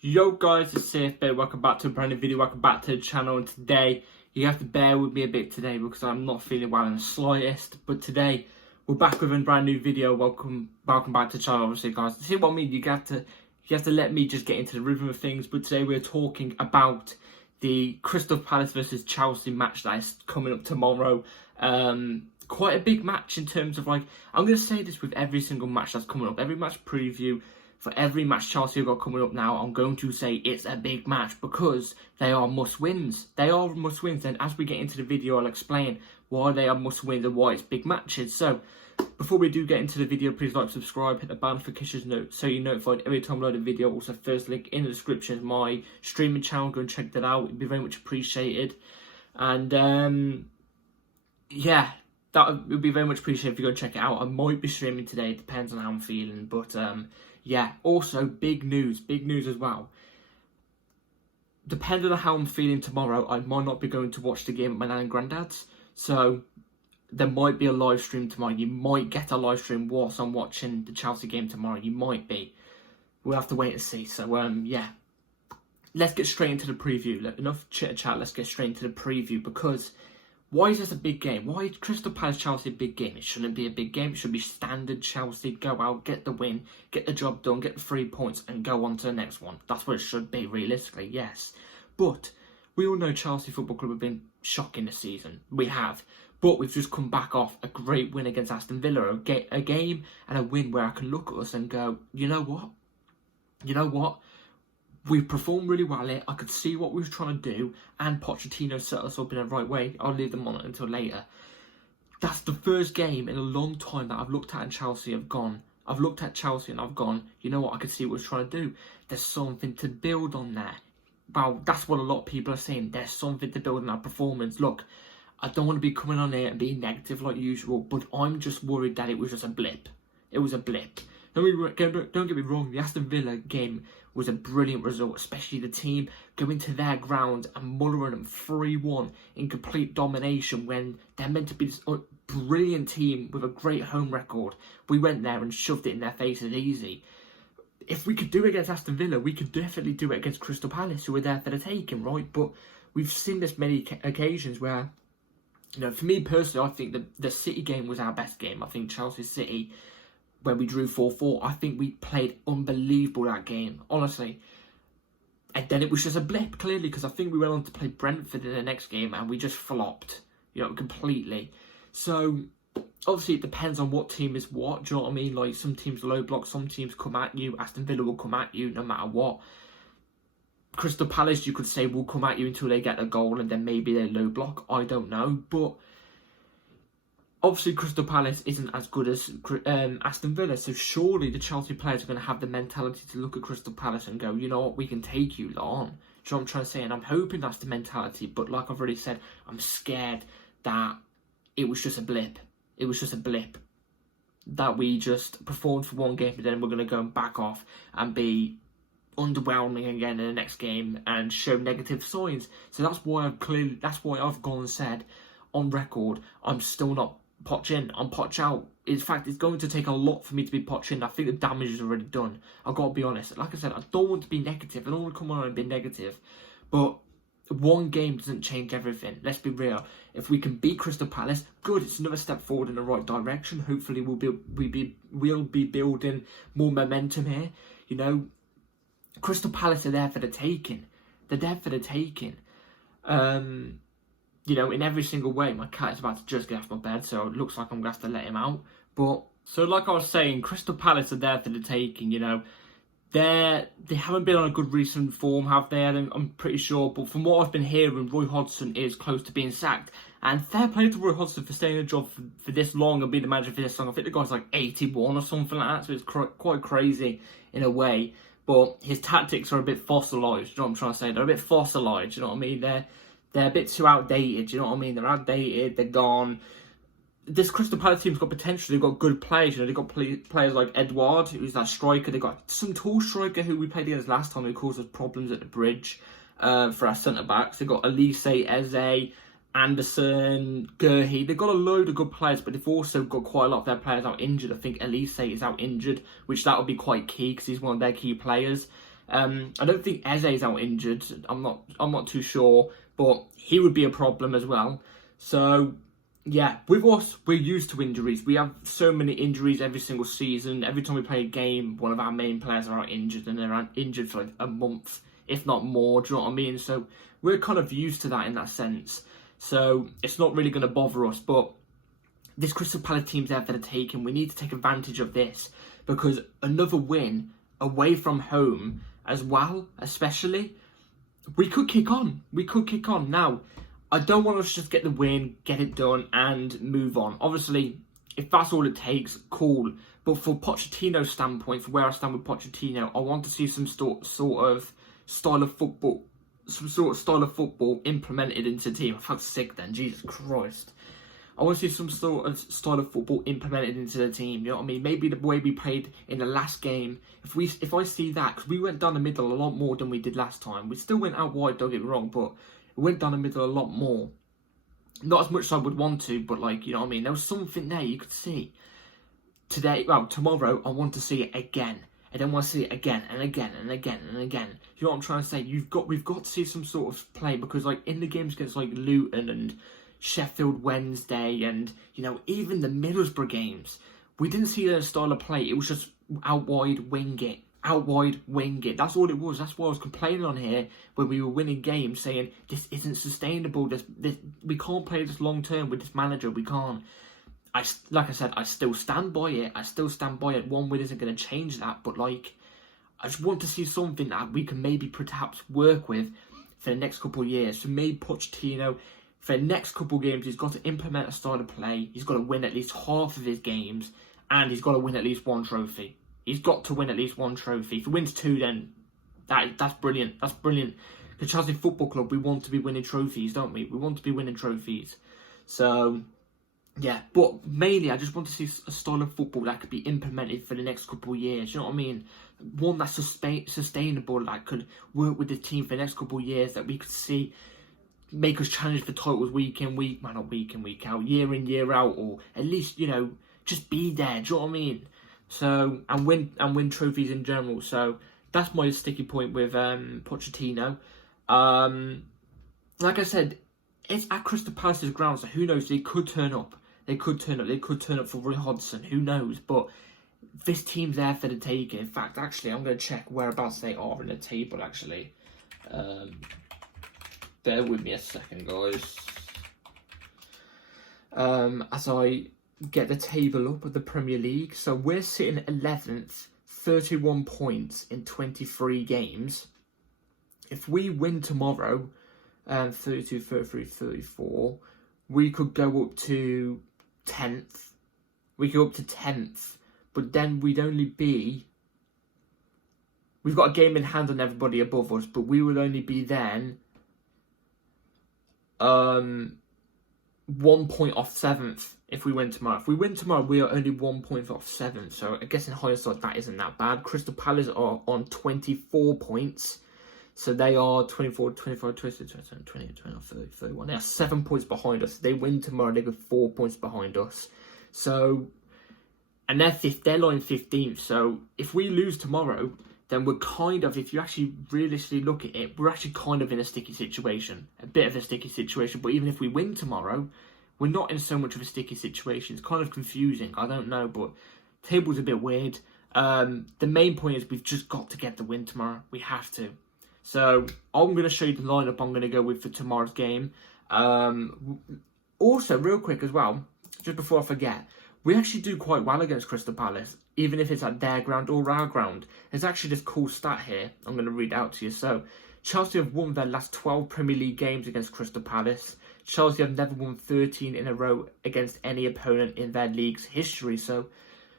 Yo guys, it's CFB, welcome back to a brand new video, welcome back to the channel, and today, you have to bear with me a bit today because I'm not feeling well in the slightest, but today, we're back with a brand new video. Welcome back to the channel, obviously guys. See what I mean? You have to let me just get into the rhythm of things, but today we're talking about the Crystal Palace versus Chelsea match that is coming up tomorrow. Quite a big match in terms of, like, I'm going to say this with every single match that's coming up, every match preview. For every match Chelsea have got coming up now, I'm going to say it's a big match because they are must-wins. They are must-wins, and as we get into the video, I'll explain why they are must-wins and why it's big matches. So, before we do get into the video, please like, subscribe, hit the bell notifications note so you're notified every time I load a video. Also, first link in the description is my streaming channel. Go and check that out. It'd be very much appreciated. And, yeah, that would be very much appreciated if you go and check it out. I might be streaming today. It depends on how I'm feeling, but, yeah, also big news as well. Depending on how I'm feeling tomorrow, I might not be going to watch the game at my nan and granddad's. So there might be a live stream tomorrow. You might get a live stream whilst I'm watching the Chelsea game tomorrow. You might be. We'll have to wait and see. So yeah, let's get straight into the preview. Enough chit chat. Let's get straight into the preview because. Why is this a big game? Why is Crystal Palace Chelsea a big game? It shouldn't be a big game. It should be standard Chelsea. Go out, get the win, get the job done, get the 3 points, and go on to the next one. That's what it should be, realistically, yes. But we all know Chelsea Football Club have been shocking this season. We have. But we've just come back off a great win against Aston Villa. A game and a win where I can look at us and go, you know what? You know what? We performed really well here. I could see what we were trying to do, and Pochettino set us up in the right way. I'll leave them on it until later. That's the first game in a long time that I've looked at and Chelsea have gone. I've looked at Chelsea and I've gone, you know what, I could see what we're trying to do. There's something to build on there. Well, that's what a lot of people are saying. There's something to build on our performance. Look, I don't want to be coming on here and being negative like usual, but I'm just worried that it was just a blip. It was a blip. Don't get me wrong, the Aston Villa game was a brilliant result, especially the team going to their ground and mullering them 3-1 in complete domination when they're meant to be this brilliant team with a great home record. We went there and shoved it in their faces easy. If we could do it against Aston Villa, we could definitely do it against Crystal Palace, who were there for the taking, right? But we've seen this many occasions where, you know, for me personally, I think the City game was our best game. I think Chelsea City, when we drew 4-4, I think we played unbelievable that game, honestly. And then it was just a blip, clearly, because I think we went on to play Brentford in the next game and we just flopped, you know, completely. So, obviously, it depends on what team is what, do you know what I mean? Like, some teams low block, some teams come at you. Aston Villa will come at you no matter what. Crystal Palace, you could say, will come at you until they get a goal and then maybe they low block. I don't know, but obviously, Crystal Palace isn't as good as Aston Villa, so surely the Chelsea players are going to have the mentality to look at Crystal Palace and go, you know what, we can take you on. Do you know what I'm trying to say? And I'm hoping that's the mentality, but like I've already said, I'm scared that it was just a blip. It was just a blip. That we just performed for one game, but then we're going to go and back off and be underwhelming again in the next game and show negative signs. So that's why I've gone and said on record, I'm still not Poch in, I'm Poch out. In fact, it's going to take a lot for me to be Poch in. I think the damage is already done. I've got to be honest. Like I said, I don't want to be negative. I don't want to come on and be negative. But one game doesn't change everything. Let's be real. If we can beat Crystal Palace, good. It's another step forward in the right direction. Hopefully, we'll be building more momentum here. You know, Crystal Palace are there for the taking. They're there for the taking. You know, in every single way. My cat is about to just get off my bed, so it looks like I'm going to have to let him out. But, so like I was saying, Crystal Palace are there for the taking, you know. They haven't been on a good recent form, have they? I'm pretty sure. But from what I've been hearing, Roy Hodgson is close to being sacked. And fair play to Roy Hodgson for staying in the job for this long and being the manager for this long. I think the guy's like 81 or something like that, so it's quite crazy in a way. But his tactics are a bit fossilised, you know what I'm trying to say? They're a bit fossilised, you know what I mean? They're a bit too outdated, you know what I mean? They're outdated, they're gone. This Crystal Palace team's got potential, they've got good players, you know, they've got players like Edouard, who's that striker, they've got some tall striker who we played against last time who caused us problems at the bridge for our centre-backs. They've got Elise, Eze, Anderson, Gurhey. They've got a load of good players, but they've also got quite a lot of their players out injured. I think Elise is out injured, which that would be quite key because he's one of their key players. I don't think Eze's out injured. I'm not too sure, but he would be a problem as well. So yeah, with us, we're used to injuries. We have so many injuries every single season. Every time we play a game, one of our main players are out injured, and they're out injured for like a month, if not more. Do you know what I mean? So we're kind of used to that in that sense. So it's not really going to bother us. But this Crystal Palace team's there for the taking. We need to take advantage of this, because another win away from home as well, especially, we could kick on. Now, I don't want us to just get the win, get it done, and move on. Obviously, if that's all it takes, cool. But for Pochettino's standpoint, for where I stand with Pochettino, I want to see some sort of style of football, implemented into the team. I felt sick then, Jesus Christ. I want to see some sort of style of football implemented into the team. You know what I mean? Maybe the way we played in the last game. If I see that, because we went down the middle a lot more than we did last time. We still went out wide, don't get me wrong, but we went down the middle a lot more. Not as much as I would want to, but like, you know what I mean? There was something there you could see. Tomorrow, I want to see it again. I don't want to see it again and again and again and again. You know what I'm trying to say? We've got to see some sort of play, because like in the games against like Luton and Sheffield Wednesday, and you know, even the Middlesbrough games, we didn't see their style of play. It was just out wide, wing it. That's all it was. That's why I was complaining on here when we were winning games, saying this isn't sustainable. This we can't play this long term with this manager. We can't. Like I said, I still stand by it. One win isn't going to change that, but like, I just want to see something that we can maybe perhaps work with for the next couple of years. So maybe Pochettino, for the next couple of games, he's got to implement a style of play. He's got to win at least half of his games, and he's got to win at least one trophy. He's got to win at least one trophy. If he wins two, then that's brilliant. That's brilliant. The Chelsea Football Club, we want to be winning trophies, don't we? We want to be winning trophies. So yeah, but mainly I just want to see a style of football that could be implemented for the next couple of years. You know what I mean? One that's sustainable, that could work with the team for the next couple of years, that we could see make us challenge for titles week in, week, well, not week in, week out, year in, year out, or at least, you know, just be there. Do you know what I mean? So, and win trophies in general. So that's my sticky point with Pochettino. Like I said, it's at Crystal Palace's ground, so who knows? They could turn up. They could turn up for Roy Hodgson. Who knows? But this team's there for the taking. In fact, actually, I'm going to check whereabouts they are in the table, actually. Bear with me a second, guys. As I get the table up of the Premier League. So we're sitting 11th, 31 points in 23 games. If we win tomorrow, 32, 33, 34, we could go up to 10th. We go up to 10th, but then we'd only be... We've got a game in hand on everybody above us, but we would only be then 1 point off 7th if we win tomorrow. If we win tomorrow, we are only 1 point off 7th. So I guess in hindsight, that isn't that bad. Crystal Palace are on 24 points. So they are 24, 25, 26, 27, 28, 29, 30, 31. They are 7 points behind us. If they win tomorrow, they go 4 points behind us. So, and they're fifth, they're lying 15th. So if we lose tomorrow, then we're kind of, if you actually realistically look at it, we're actually kind of in a sticky situation. A bit of a sticky situation. But even if we win tomorrow, we're not in so much of a sticky situation. It's kind of confusing. I don't know, but the table's a bit weird. The main point is we've just got to get the win tomorrow. We have to. So I'm going to show you the lineup I'm going to go with for tomorrow's game. Also, real quick as well, just before I forget, we actually do quite well against Crystal Palace, even if it's at their ground or our ground. There's actually this cool stat here I'm going to read out to you. So Chelsea have won their last 12 Premier League games against Crystal Palace. Chelsea have never won 13 in a row against any opponent in their league's history. So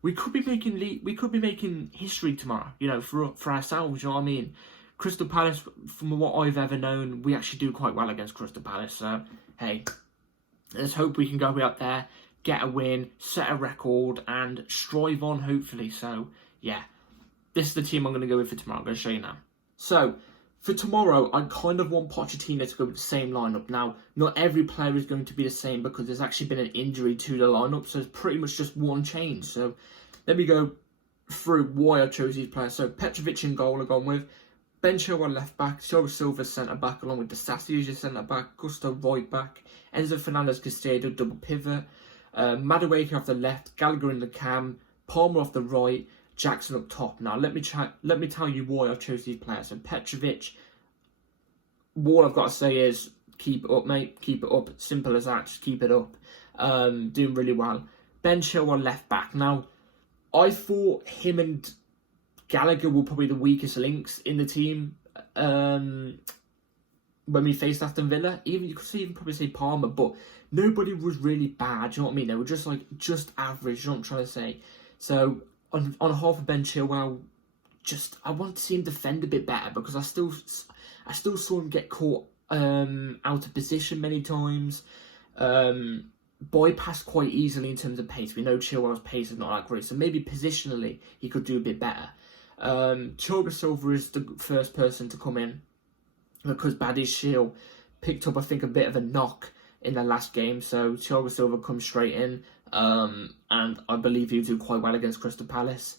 we could be making history tomorrow, you know, for ourselves. You know what I mean? Crystal Palace, from what I've ever known, we actually do quite well against Crystal Palace. So, hey, let's hope we can go out there, get a win, set a record, and strive on, hopefully. So, yeah, this is the team I'm going to go with for tomorrow. I'm going to show you now. So, for tomorrow, I kind of want Pochettino to go with the same lineup. Now, not every player is going to be the same because there's actually been an injury to the lineup. So, it's pretty much just one change. So, let me go through why I chose these players. So, Petrovic in goal I've gone with. Ben Chilwell left back, Thiago Silva centre back, along with Disasi as your centre back, Gusto right back, Enzo Fernandez Caicedo double pivot, Madueke off the left, Gallagher in the cam, Palmer off the right, Jackson up top. Now let me tell you why I've chose these players. So Petrovic, all I've got to say is keep it up, mate. Keep it up. Simple as that. Just keep it up. Doing really well. Ben Chilwell left back. Now I thought him and Gallagher were probably the weakest links in the team when we faced Aston Villa. You could even probably say Palmer, but nobody was really bad. You know what I mean? They were just average. You know what I'm trying to say? So on half of Ben Chilwell, I want to see him defend a bit better, because I still saw him get caught out of position many times. Bypassed quite easily in terms of pace. We know Chilwell's pace is not that great, so maybe positionally he could do a bit better. Thiago Silva is the first person to come in, because Badiashile picked up, I think, a bit of a knock in the last game, so Thiago Silva comes straight in, and I believe he'll do quite well against Crystal Palace.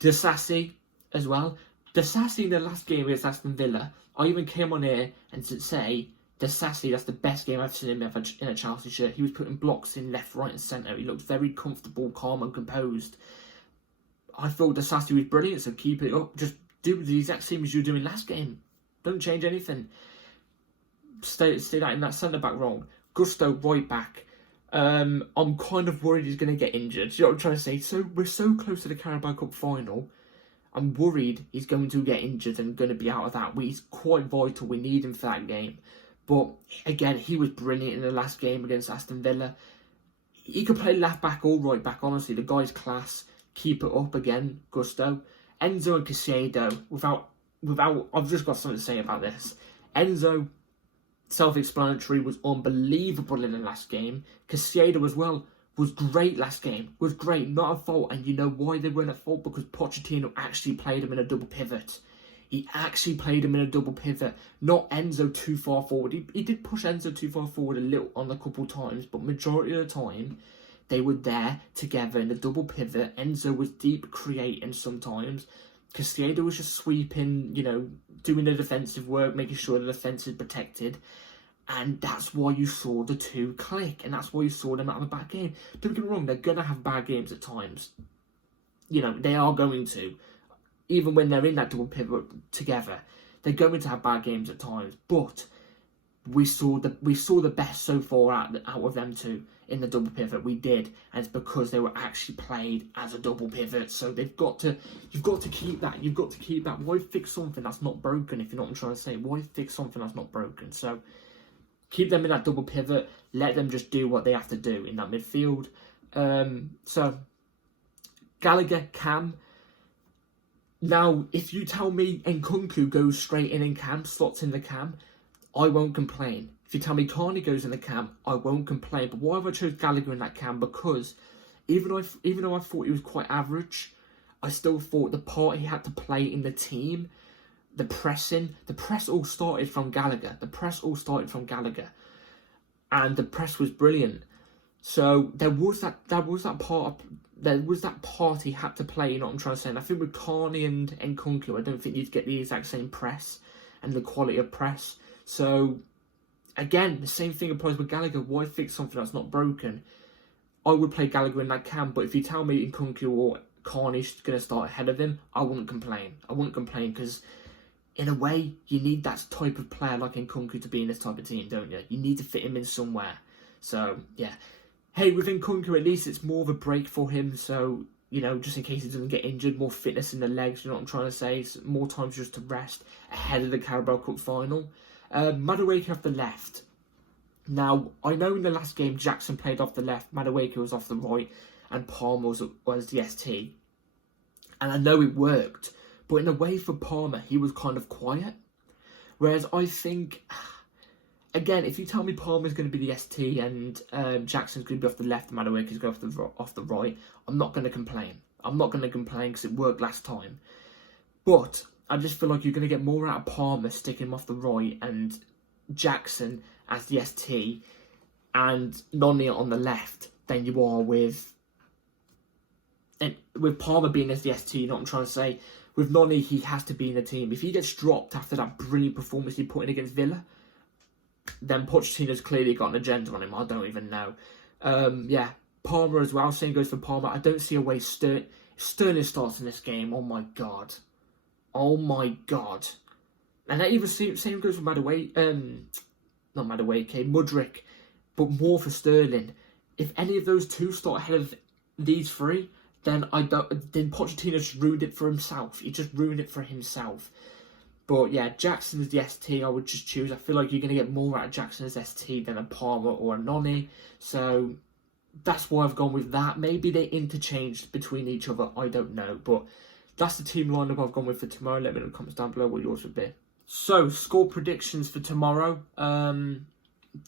Disasi as well. Disasi in the last game against Aston Villa, I even came on here and to say, Disasi, that's the best game I've seen him in a Chelsea shirt. He was putting blocks in left, right and centre. He looked very comfortable, calm and composed. I thought Disasi was brilliant, so keep it up. Just do the exact same as you were doing last game. Don't change anything. Stay that in that centre-back role. Gusto, right back. I'm kind of worried he's going to get injured. You know what I'm trying to say? So we're so close to the Carabao Cup final. I'm worried he's going to get injured and going to be out of that. He's quite vital. We need him for that game. But again, he was brilliant in the last game against Aston Villa. He could play left back or right back, honestly. The guy's class. Keep it up again, Gusto. Enzo and Caicedo, without, I've just got something to say about this. Enzo, self-explanatory, was unbelievable in the last game. Caicedo as well was great last game. Was great, not at fault. And you know why they weren't at fault? Because Pochettino actually played him in a double pivot. He actually played him in a double pivot, not Enzo too far forward. He did push Enzo too far forward a little on a couple times, but majority of the time, they were there together in the double pivot. Enzo was deep creating sometimes. Caicedo was just sweeping, doing the defensive work, making sure the defence is protected. And that's why you saw the two click. And that's why you saw them have a bad game. Don't get me wrong, they're going to have bad games at times. They are going to. Even when they're in that double pivot together, they're going to have bad games at times. But we saw the best so far out of them two in the double pivot. We did, and it's because they were actually played as a double pivot. So you've got to keep that. You've got to keep that. Why fix something that's not broken? If you know what I'm trying to say, why fix something that's not broken? So keep them in that double pivot. Let them just do what they have to do in that midfield. So Gallagher, Cam. Now, if you tell me Nkunku goes straight in cam, slots in the cam, I won't complain. If you tell me Carney goes in the cam, I won't complain. But why have I chose Gallagher in that cam? Because even though I thought he was quite average, I still thought the part he had to play in the team, the press all started from Gallagher. And the press was brilliant. So there was that part he had to play, you know what I'm trying to say. And I think with Carney and Nkunku, I don't think you'd get the exact same press and the quality of press. So again, the same thing applies with Gallagher. Why fix something that's not broken? I would play Gallagher in that camp, but if you tell me Nkunku or Carney's going to start ahead of him, I wouldn't complain. Because in a way, you need that type of player like Nkunku to be in this type of team, don't you? You need to fit him in somewhere. So, yeah. Hey, with Nkunku, at least it's more of a break for him. So, just in case he doesn't get injured, more fitness in the legs, you know what I'm trying to say? So more times just to rest ahead of the Carabao Cup final. Madueke off the left. Now, I know in the last game, Jackson played off the left, Madueke was off the right, and Palmer was the ST. And I know it worked. But in a way for Palmer, he was kind of quiet. Whereas I think, again, if you tell me Palmer's going to be the ST and Jackson's going to be off the left and Madueke's going to go off the right, I'm not going to complain. Because it worked last time. But I just feel like you're going to get more out of Palmer sticking him off the right and Jackson as the ST and Noni on the left than you are with Palmer being as the ST, you know what I'm trying to say? with Noni, he has to be in the team. If he gets dropped after that brilliant performance he put in against Villa, then Pochettino's clearly got an agenda on him. I don't even know. Yeah, Palmer as well. Same goes for Palmer. I don't see a way Sterling starts in this game. Oh my god. Oh my god. And that even same goes for Madueke. Not Madueke, Mudryk. But more for Sterling. If any of those two start ahead of these three, then Pochettino just ruined it for himself. He just ruined it for himself. But yeah, Jackson is the ST I would just choose. I feel like you're going to get more out of Jackson as ST than a Palmer or a Noni. So that's why I've gone with that. Maybe they interchanged between each other. I don't know. But that's the team lineup I've gone with for tomorrow. Let me know in the comments down below what yours would be. So, score predictions for tomorrow. Do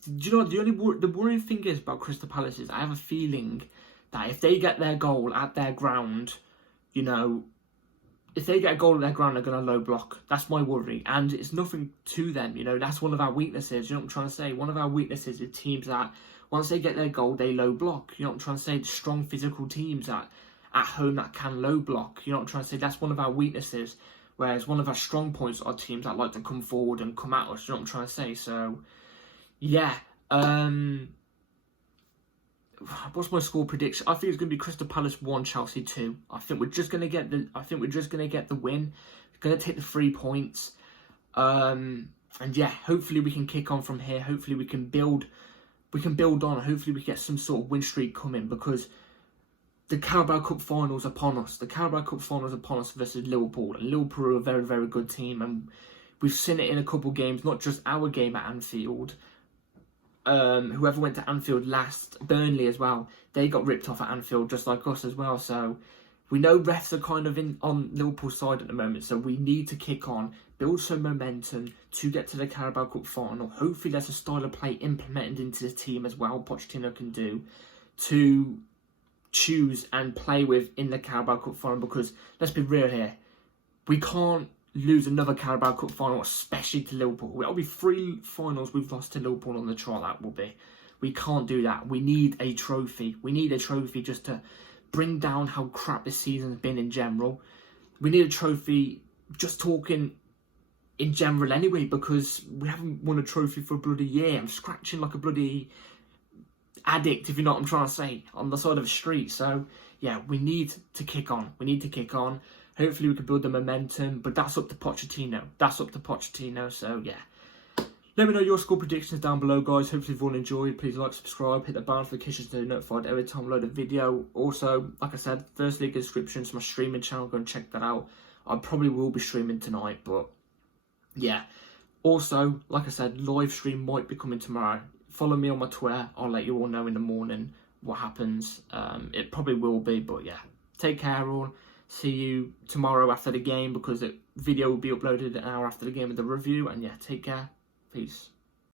you know what? The worrying thing is about Crystal Palace is I have a feeling that if they get their goal at their ground, you know, if they get a goal at their ground, they're going to low block. That's my worry. And it's nothing to them, you know. That's one of our weaknesses. You know what I'm trying to say? One of our weaknesses is teams that, once they get their goal, they low block. You know what I'm trying to say? Strong physical teams at home that can low block. You know what I'm trying to say? That's one of our weaknesses. Whereas one of our strong points are teams that like to come forward and come at us. You know what I'm trying to say? So, yeah. What's my score prediction? I think it's going to be Crystal Palace 1, Chelsea 2. I think we're just going to get the win. We're going to take the 3 points. And yeah, hopefully we can kick on from here. Hopefully we can build on. Hopefully we get some sort of win streak coming, because the Carabao Cup finals upon us. The Carabao Cup finals upon us versus Liverpool. And Liverpool are a very, very good team, and we've seen it in a couple of games, not just our game at Anfield. Whoever went to Anfield last, Burnley as well, they got ripped off at Anfield just like us as well. So we know refs are kind of on Liverpool's side at the moment, so we need to kick on, build some momentum to get to the Carabao Cup final. Hopefully there's a style of play implemented into the team as well, Pochettino can do, to choose and play with in the Carabao Cup final, because let's be real here, we can't lose another Carabao Cup final, especially to Liverpool. It'll be 3 finals we've lost to Liverpool on the trot, that will be. We can't do that. We need a trophy. We need a trophy just to bring down how crap this season has been in general. We need a trophy, just talking in general anyway, because we haven't won a trophy for a bloody year. I'm scratching like a bloody addict, if you know what I'm trying to say, on the side of the street. So yeah, we need to kick on. We need to kick on. Hopefully we can build the momentum, but that's up to Pochettino. So yeah. Let me know your score predictions down below, guys. Hopefully you've all enjoyed. Please like, subscribe, hit the bell notifications to be notified every time I load a video. Also, like I said, first link in the description to my streaming channel. Go and check that out. I probably will be streaming tonight, but yeah. Also, like I said, live stream might be coming tomorrow. Follow me on my Twitter. I'll let you all know in the morning what happens. It probably will be, but yeah. Take care, all. See you tomorrow after the game, because the video will be uploaded an hour after the game with the review. And yeah, take care. Peace.